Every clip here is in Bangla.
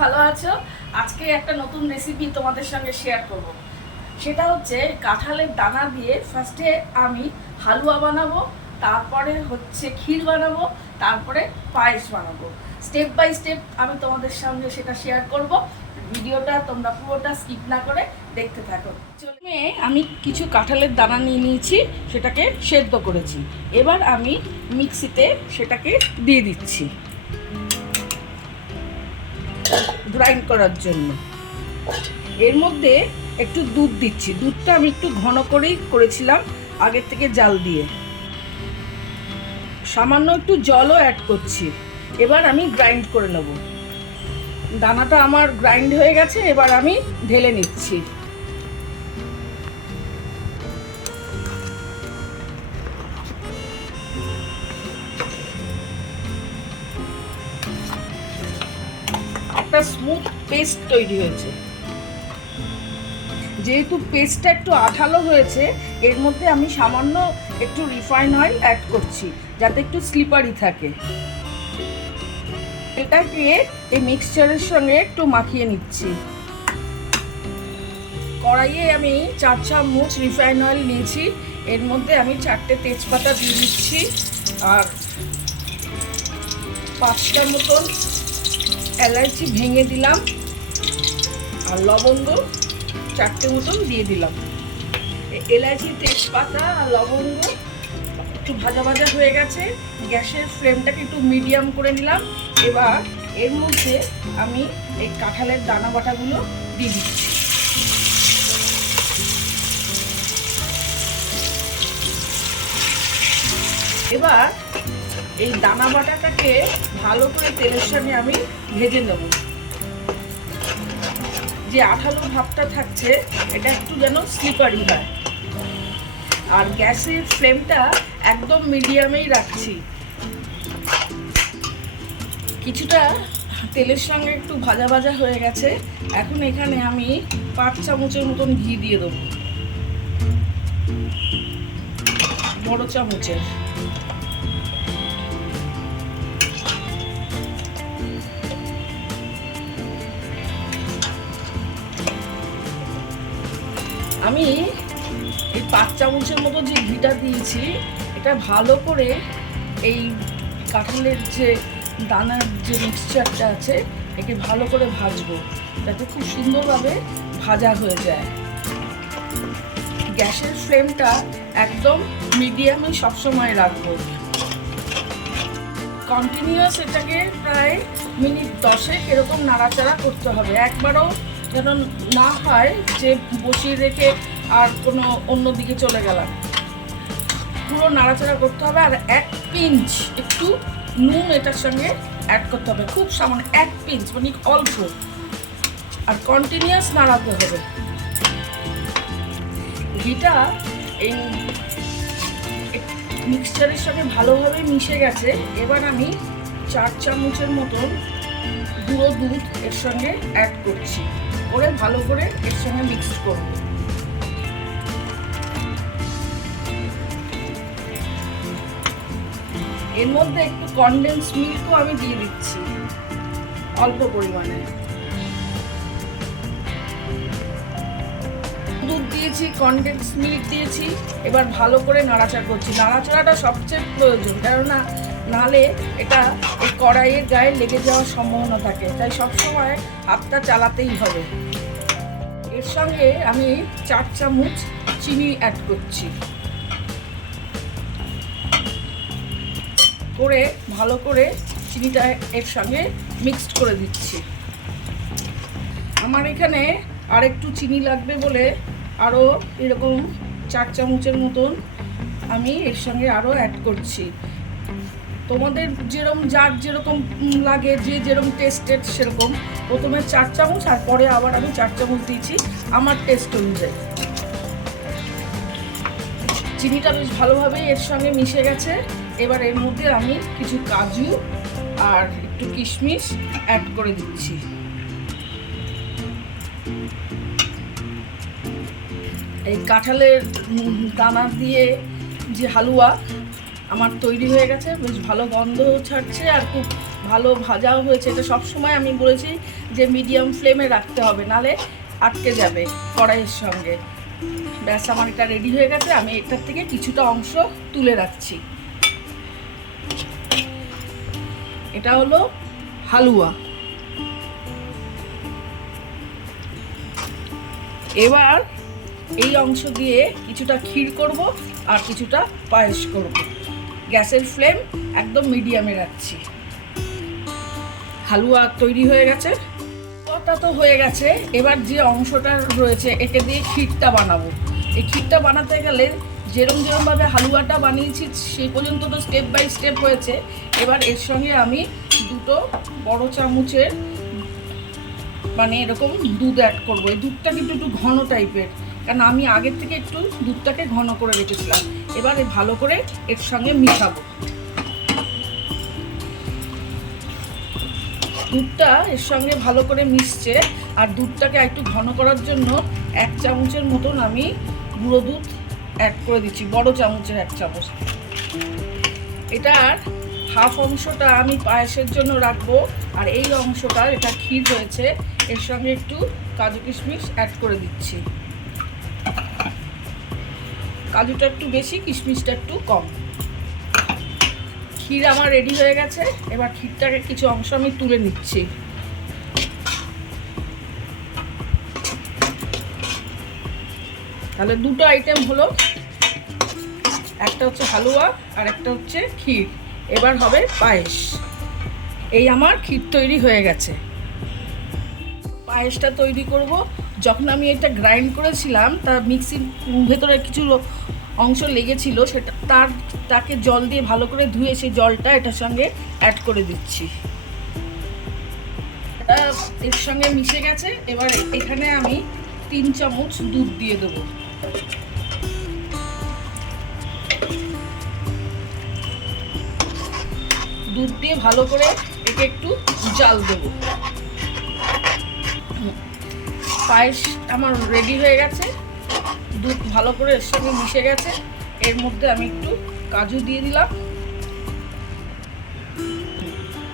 ভালো আছো। আজকে একটা নতুন রেসিপি তোমাদের সঙ্গে শেয়ার করব। সেটা হচ্ছে কাঁঠালের দানা দিয়ে ফার্স্টে আমি হালুয়া বানাবো, তারপরে হচ্ছে ক্ষীর বানাবো, তারপরে পায়েস বানাবো। স্টেপ বাই স্টেপ আমি তোমাদের সঙ্গে সেটা শেয়ার করব। ভিডিওটা তোমরা পুরোটা স্কিপ না করে দেখতে থাকো। চলে আমি কিছু কাঁঠালের দানা নিয়ে নিয়েছি, সেটাকে সেদ্ধ করেছি। এবার আমি মিক্সিতে সেটাকে দিয়ে দিচ্ছি গ্রাইন্ড করার জন্য। এর মধ্যে একটু দুধ দিচ্ছি। দুধটা আমি একটু ঘন করেই করেছিলাম আগের থেকে জাল দিয়ে। সামান্য একটু জলও অ্যাড করছি। এবার আমি গ্রাইন্ড করে নেব। দানাটা আমার গ্রাইন্ড হয়ে গেছে, এবার আমি ঢেলে নিচ্ছি। একটা স্মুথ পেস্ট তৈরি হয়েছে। যেহেতু পেস্টটা একটু আঠালো হয়েছে, এর মধ্যে আমি সামান্য একটু রিফাইন অয়েল অ্যাড করছি যাতে একটু স্লিপারি থাকে। এটাকে এই মিক্সচারের সঙ্গে একটু মাখিয়ে নিচ্ছি। কড়াইয়ে আমি 4 চামচ রিফাইন অয়েল নিয়েছি। এর মধ্যে আমি 4টে তেজপাতা দিয়ে দিচ্ছি, আর 5টা মতন এলাচি ভেঙে দিলাম, আর লবঙ্গ 4টে মতন দিয়ে দিলাম। এলাচি, তেজপাতা আর লবঙ্গ একটু ভাজা ভাজা হয়ে গেছে। গ্যাসের ফ্লেমটাকে একটু মিডিয়াম করে নিলাম। এবার এর মধ্যে আমি এই কাঁঠালের দানা বাটাগুলো দিয়ে দিচ্ছি। এবার এই দানা বাটাটাকে ভালো করে তেলের সঙ্গে আমি ভেজে নেব। যে আঠালো ভাবটা থাকছে এটা একটু যেন স্লিপারি হয়। আর গ্যাসের ফ্লেমটা একদম মিডিয়ামেই রাখছি। কিছুটা তেলের সঙ্গে একটু ভাজা ভাজা হয়ে গেছে। এখন এখানে আমি 5 চামচের মতন ঘি দিয়ে দেবো, বড় চামচের। আমি এই 5 চামচের মতো যে ঘিটা দিয়েছি, এটা ভালো করে এই কাঁঠালের যে দানার যে মিক্সচারটা আছে একে ভালো করে ভাজবো, যাতে খুব সুন্দরভাবে ভাজা হয়ে যায়। গ্যাসের ফ্লেমটা একদম মিডিয়ামে সবসময় রাখবো। কন্টিনিউয়াস এটাকে প্রায় মিনিট 10 এরকম নাড়াচাড়া করতে হবে। একবারও যেন না হয় যে বসিয়ে রেখে আর কোনো অন্য দিকে চলে গেলাম। পুরো নাড়াচাড়া করতে হবে। আর 1 পিঞ্চ একটু নুন এটার সঙ্গে অ্যাড করতে হবে, খুব সামান্য 1 পিঞ্চ, মানে অল্প। আর কন্টিনিউয়াস নাড়াতে হবে। ঘিটা এই মিক্সচারের সঙ্গে ভালোভাবে মিশে গেছে। এবার আমি 4 চামচের মতন গুঁড়ো দুধ এর সঙ্গে অ্যাড করছি, করে ভালো করে এর সঙ্গে মিক্স করব। এর মধ্যে একটু কনডেন্স মিল্কও আমি দিয়ে দিচ্ছি অল্প পরিমাণে। দুধ দিয়েছি, কনডেন্স মিল্ক দিয়েছি। এবার ভালো করে নাড়াচাড়া করছি। নাড়াচাড়াটা সবচেয়ে প্রয়োজন, কেননা নাহলে এটা এই কড়াইয়ের গায়ে লেগে যাওয়ার সম্ভাবনা থাকে। তাই সবসময় হাতটা চালাতেই হবে। এর সঙ্গে আমি 4 চামচ চিনি অ্যাড করছি, করে ভালো করে চিনিটা এর সঙ্গে মিক্সড করে দিচ্ছি। আমার এখানে আর একটু চিনি লাগবে বলে আরও এরকম 4 চামচের মতন আমি এর সঙ্গে আরও অ্যাড করছি। তোমাদের যার যেরকম লাগে, যে যেরকম টেস্টেড সেরকম। প্রথমে 4 চামচ আর পরে আবার আমি 4 চামচ দিয়েছি আমার টেস্ট অনুযায়ী। চিনিটা বেশ ভালোভাবেই এর সঙ্গে মিশে গেছে। এবার এর মধ্যে আমি কিছু কাজু আর একটু কিশমিশ অ্যাড করে দিচ্ছি। এই কাঁঠালের দানা দিয়ে যে হালুয়া আমার তৈরি হয়ে গেছে। বেশ ভালো গন্ধ ছাড়ছে আর খুব ভালো ভাজাও হয়েছে। এটা সবসময় আমি বলেছি যে মিডিয়াম ফ্লেমে রাখতে হবে, নালে আটকে যাবে কড়াইয়ের সঙ্গে। ব্যাস আমার এটা রেডি হয়ে গেছে। আমি এটার থেকে কিছুটা অংশ তুলে রাখছি। এটা হলো হালুয়া। এবার এই অংশ দিয়ে কিছুটা ক্ষীর করব আর কিছুটা পায়েস করব। গ্যাসের ফ্লেম একদম মিডিয়ামে রাখছি। হালুয়া তৈরি হয়ে গেছে, ওটা তো হয়ে গেছে। এবার যে অংশটা রয়েছে একে দিয়ে ক্ষীরটা বানাবো। এই ক্ষীরটা বানাতে গেলে যেরমভাবে হালুয়াটা বানিয়েছি সেই পর্যন্ত তো স্টেপ বাই স্টেপ হয়েছে। এবার এর সঙ্গে আমি দুটো বড় চামচের মানে এরকম দুধ অ্যাড করবো। এই দুধটা কিন্তু একটু ঘন টাইপের, কারণ আমি আগের থেকে একটু দুধটাকে ঘন করে রেখেছিলাম। এবার ভালো করে এর সঙ্গে মিশাবো। দুধটা এর সঙ্গে ভালো করে মিশছে, আর দুধটাকে একটু ঘন করার জন্য 1 চামচের মতন আমি গুঁড়ো দুধ অ্যাড করে দিচ্ছি, বড় চামচের 1 চামচ। এটার হাফ অংশটা আমি পায়েসের জন্য রাখবো, আর এই অংশটা এটা ক্ষীর হয়েছে এর সঙ্গে একটু কাজু কিশমিশ অ্যাড করে দিচ্ছি। কাজুটা একটু বেশি, কিশমিশটা একটু কম। ক্ষীর আমার রেডি হয়ে গেছে। এবার ক্ষীরটাকে কিছু অংশ আমি তুলে নিচ্ছি। তাহলে দুটো আইটেম হলো, একটা হচ্ছে হালুয়া আর একটা হচ্ছে ক্ষীর। এবার হবে পায়েস। এই আমার ক্ষীর তৈরি হয়ে গেছে। পায়েসটা তৈরি করব। যখন আমি এটা গ্রাইন্ড করেছিলাম তার মিক্সির ভেতরে কিছু অংশ লেগেছিল, তাকে জল দিয়ে ভালো করে ধুয়ে সেই জলটা এটার সঙ্গে অ্যাড করে দিচ্ছি। এটা এর সঙ্গে মিশে গেছে। এবার এখানে আমি 3 চামচ দুধ দিয়ে দেবো। দুধ দিয়ে ভালো করে একে একটু জাল দেবো। পায়েস আমার রেডি হয়ে গেছে। দুধ ভালো করে এর সঙ্গে মিশে গেছে। এর মধ্যে আমি একটু কাজু দিয়ে দিলাম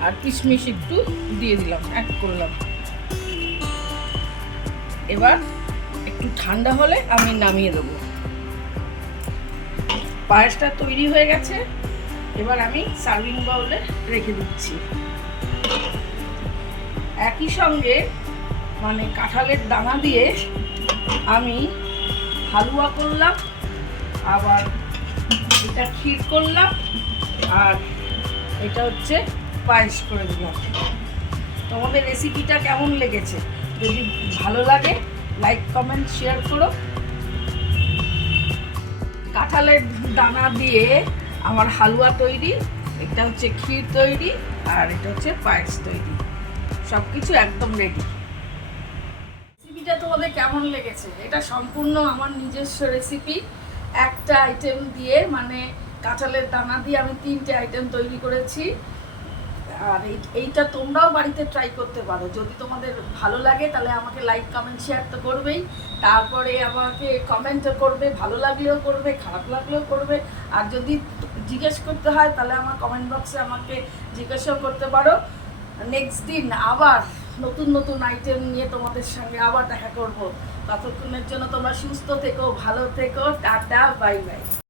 আর কিশমিশ একটু দিয়ে দিলাম, অ্যাড করলাম। এবার একটু ঠান্ডা হলে আমি নামিয়ে দেবো। পায়েসটা তৈরি হয়ে গেছে। এবার আমি সার্ভিং বাউলে রেখে দিচ্ছি। একই সঙ্গে মানে কাঁঠালের দানা দিয়ে আমি হালুয়া করলাম, আবার এটা ক্ষীর করলাম, আর এটা হচ্ছে পায়েস করে দিলাম। তোমাদের রেসিপিটা কেমন লেগেছে? যদি ভালো লাগে লাইক কমেন্ট শেয়ার করো। কাঁঠালের দানা দিয়ে আমার হালুয়া তৈরি, এটা হচ্ছে ক্ষীর তৈরি, আর এটা হচ্ছে পায়েস তৈরি। সব কিছু একদম রেডি। রেসিপিটা তোমাদের কেমন লেগেছে? এটা সম্পূর্ণ আমার নিজস্ব রেসিপি। একটা আইটেম দিয়ে মানে কাঁঠালের দানা দিয়ে আমি 3টে আইটেম তৈরি করেছি। আর এইটা তোমরাও বাড়িতে ট্রাই করতে পারো। যদি তোমাদের ভালো লাগে তাহলে আমাকে লাইক কমেন্ট শেয়ার তো করবেই, তারপরে আমাকে কমেন্টও করবে, ভালো লাগলেও করবে, খারাপ লাগলেও করবে। আর যদি জিজ্ঞেস করতে হয় তাহলে আমার কমেন্ট বক্সে আমাকে জিজ্ঞাসাও করতে পারো। নেক্সট দিন আবার নতুন নতুন আইটেম নিয়ে তোমাদের সঙ্গে আবার দেখা করব। ততক্ষণের জন্য তোমরা সুস্থ থেকো, ভালো থেকো। Tata, bye bye.